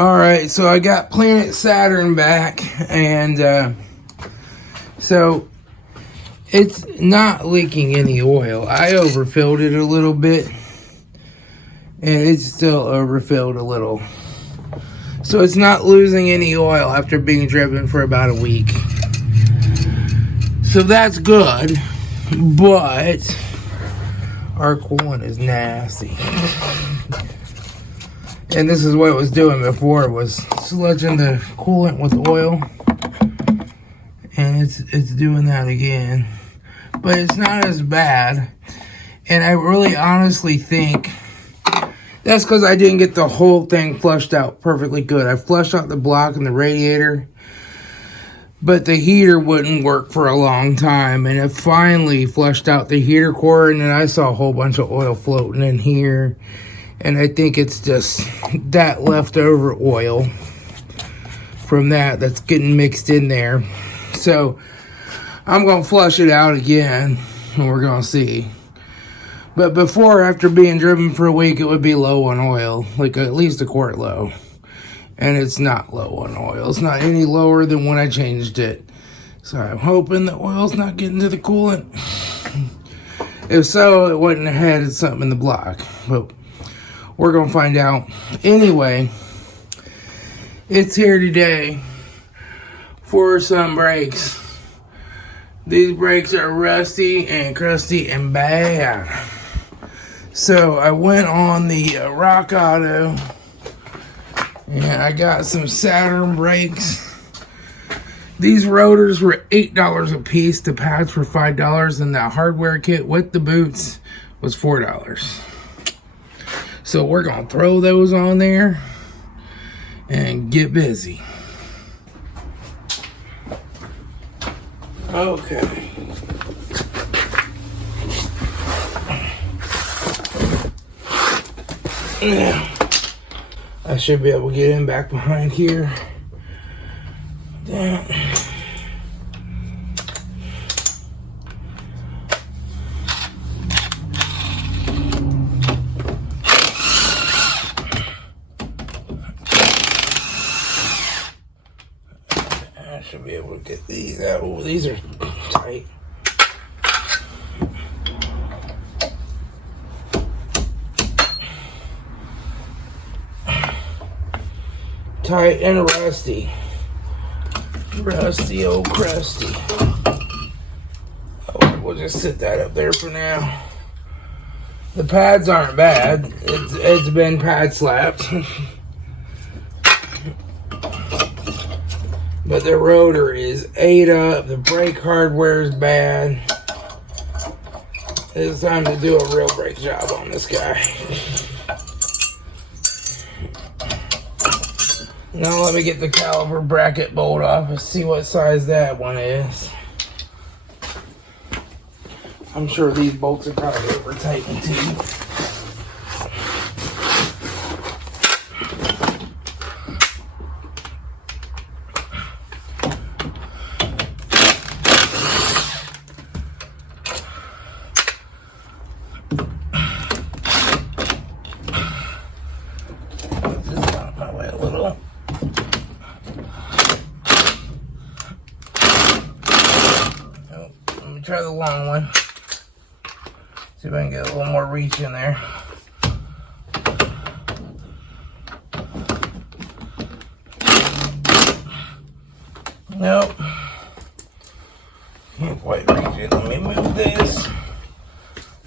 Alright, so I got planet Saturn back, and so it's not leaking any oil. I overfilled it a little bit, and it's still overfilled a little. So it's not losing any oil after being driven for about a week. So that's good, but our coolant is nasty. And this is what it was doing before, was sludging the coolant with oil. And it's doing that again. But it's not as bad. And I really honestly think that's because I didn't get the whole thing flushed out perfectly good. I flushed out the block and the radiator, but the heater wouldn't work for a long time. And it finally flushed out the heater core, and then I saw a whole bunch of oil floating in here. And I think it's just that leftover oil from that's getting mixed in there. So I'm going to flush it out again, and we're going to see. But before, after being driven for a week, it would be low on oil, like at least a quart low. And it's not low on oil. It's not any lower than when I changed it. So I'm hoping the oil's not getting to the coolant. If so, it wouldn't have had something in the block. But we're going to find out. Anyway, it's here today for some brakes. These brakes are rusty and crusty and bad. So I went on the Rock Auto and I got some Saturn brakes. These rotors were $8 a piece. The pads were $5, and that hardware kit with the boots was $4. So we're going to throw those on there and get busy. Okay. Now, I should be able to get in back behind here. Down. I should be able to get these out. Oh, these are tight. Tight and rusty. Rusty old crusty. Oh, we'll just sit that up there for now. The pads aren't bad. It's been pad slapped. But the rotor is ate up. The brake hardware is bad. It's time to do a real brake job on this guy. Now let me get the caliper bracket bolt off and see what size that one is. I'm sure these bolts are probably over tightened too. Try the long one. See if I can get a little more reach in there. Nope. Can't quite reach it. Let me move this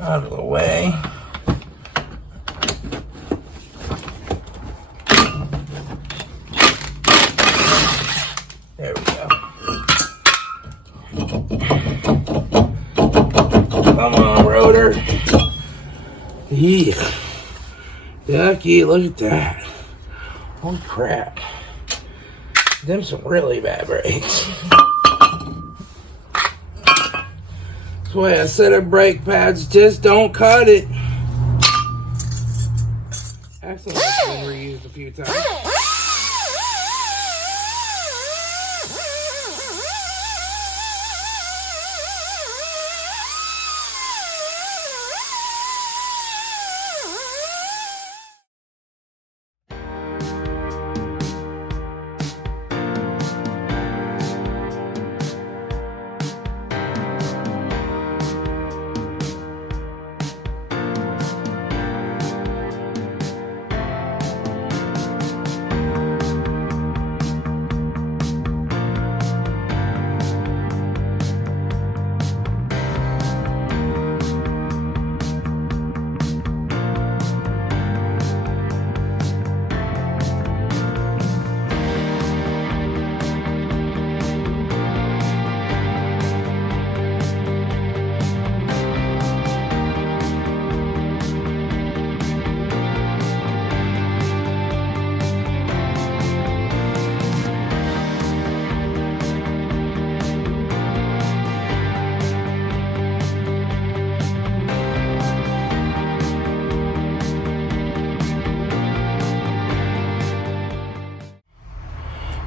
out of the way. There we go. Come on, rotor. Yeah. Ducky, look at that. Holy crap. Them some really bad brakes. That's why a set of brake pads just don't cut it. Actually, it's been reused a few times.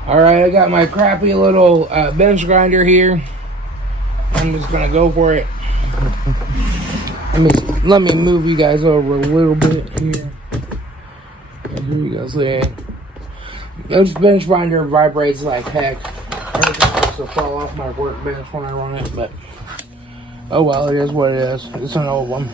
Alright, I got my crappy little bench grinder here. I'm just gonna go for it. Let me move you guys over a little bit here. Here you go, see. This bench grinder vibrates like heck. Everything's supposed to fall off my workbench when I run it, but oh well, it is what it is. It's an old one.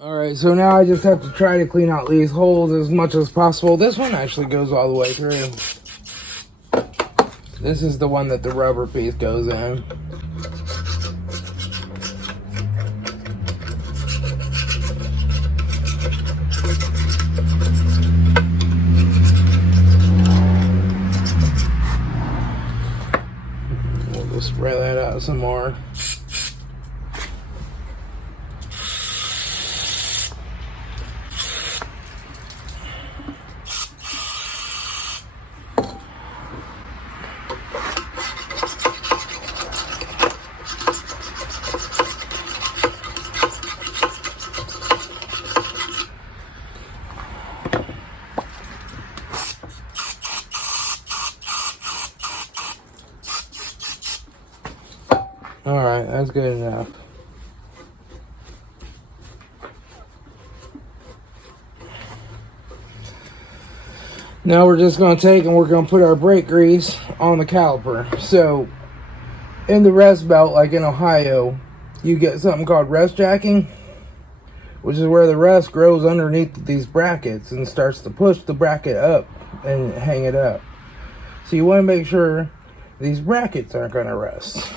Alright, so now I just have to try to clean out these holes as much as possible. This one actually goes all the way through. This is the one that the rubber piece goes in. We'll just spread that out some more. Alright, that's good enough. Now we're just going to take and we're going to put our brake grease on the caliper. So, in the rest belt, like in Ohio, you get something called rest jacking, which is where the rest grows underneath these brackets and starts to push the bracket up and hang it up. So you want to make sure these brackets aren't going to rust.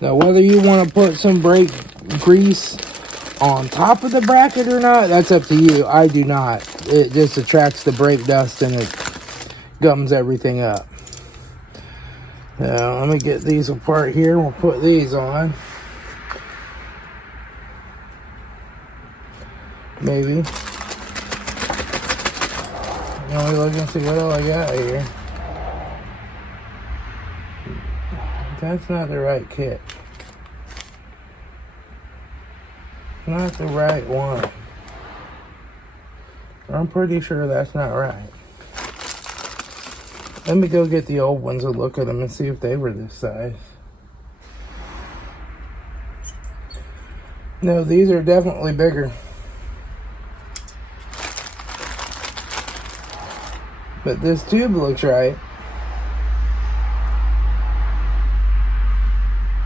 Now, whether you want to put some brake grease on top of the bracket or not, that's up to you. I do not. It just attracts the brake dust and it gums everything up. Now, let me get these apart here. We'll put these on. Maybe. Now, look and see what all I got here. That's not the right kit. Not the right one. I'm pretty sure that's not right. Let me go get the old ones and look at them and see if they were this size. No, these are definitely bigger. But this tube looks right.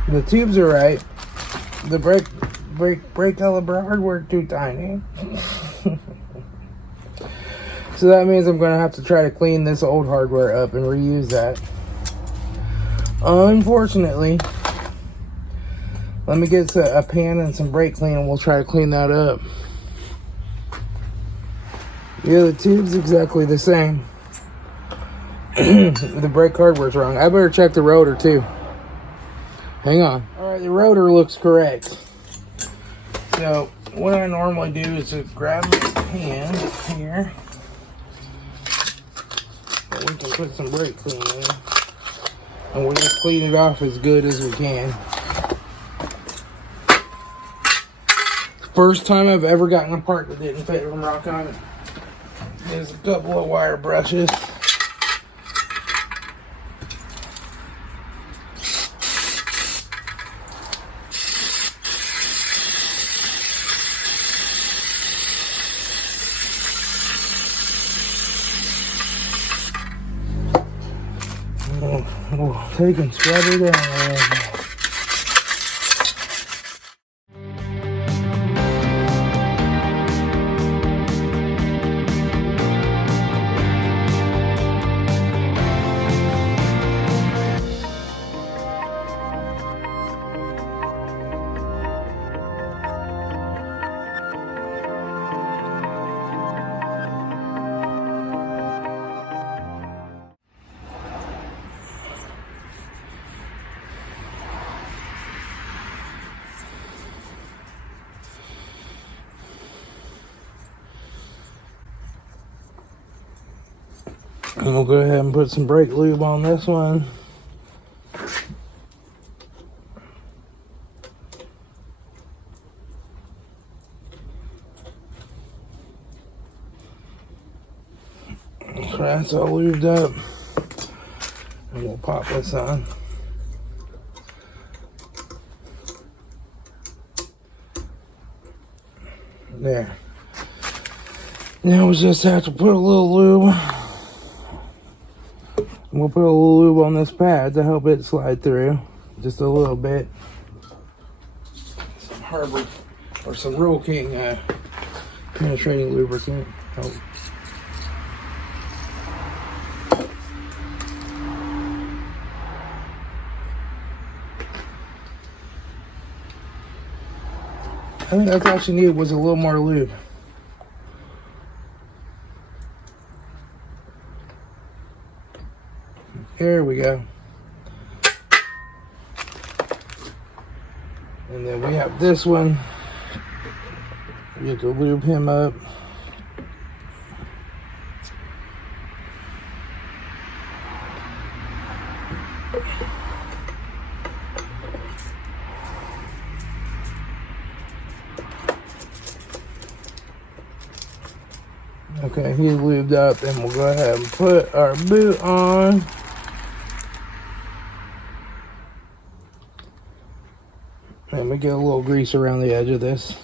The tubes are right. The brake caliper hardware too tiny. So that means I'm going to have to try to clean this old hardware up and reuse that. Unfortunately, let me get a pan and some brake clean and we'll try to clean that up. Yeah, the tube's exactly the same. The brake hardware's wrong. I better check the rotor too. Hang on. Alright, the rotor looks correct. So, what I normally do is just grab my pan here. And we can put some brake clean in. And we'll just clean it off as good as we can. First time I've ever gotten a part that didn't fit from rock on it. There's a couple of wire brushes. We'll take and scrub it down. And we'll go ahead and put some brake lube on this one. So that's all lubed up. And we'll pop this on. There. Now we just have to put a little lube. We'll put a little lube on this pad to help it slide through. Just a little bit. Some Harbor or some Rural King penetrating lubricant. Oh. I think that's all she needed was a little more lube. There we go. And then we have this one. We have to lube him up. Okay, he's lubed up, and we'll go ahead and put our boot on. And we get a little grease around the edge of this.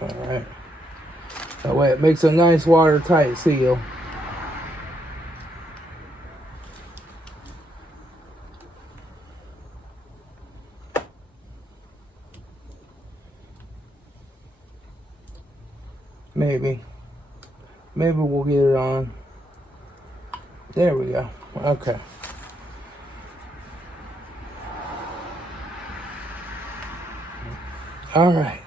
Alright. That way it makes a nice watertight seal. Maybe we'll get it on. There we go. Okay. All right.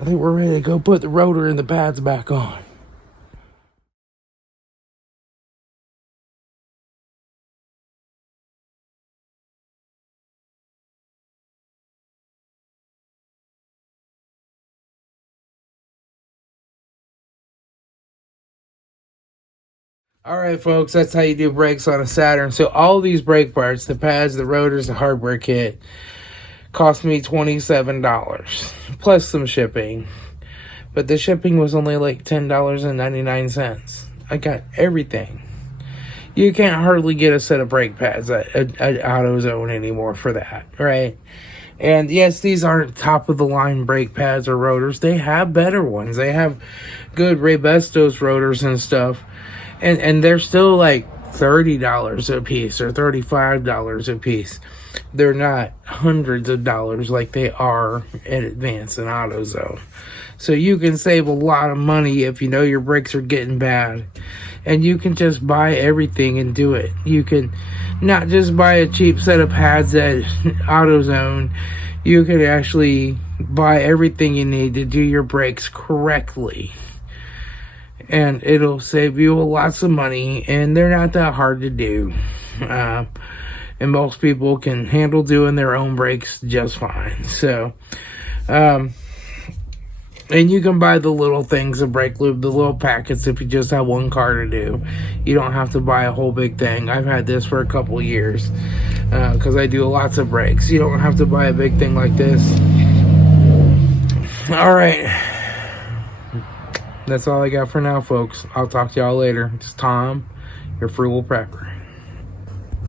I think we're ready to go put the rotor and the pads back on. All right, folks, that's how you do brakes on a Saturn. So all these brake parts, the pads, the rotors, the hardware kit, cost me $27 plus some shipping. But the shipping was only like $10.99. I got everything. You can't hardly get a set of brake pads at AutoZone anymore for that, right? And yes, these aren't top of the line brake pads or rotors. They have better ones. They have good Raybestos rotors and stuff. And they're still like $30 a piece or $35 a piece. They're not hundreds of dollars like they are at Advance and AutoZone. So you can save a lot of money if you know your brakes are getting bad. And you can just buy everything and do it. You can not just buy a cheap set of pads at AutoZone. You can actually buy everything you need to do your brakes correctly. And it'll save you lots of money, and they're not that hard to do. And most people can handle doing their own brakes just fine. So, and you can buy the little things of brake lube, the little packets, if you just have one car to do. You don't have to buy a whole big thing. I've had this for a couple of years because I do lots of brakes. You don't have to buy a big thing like this. All right. That's all I got for now, folks. I'll talk to y'all later. It's Tom, your Frugal Prepper.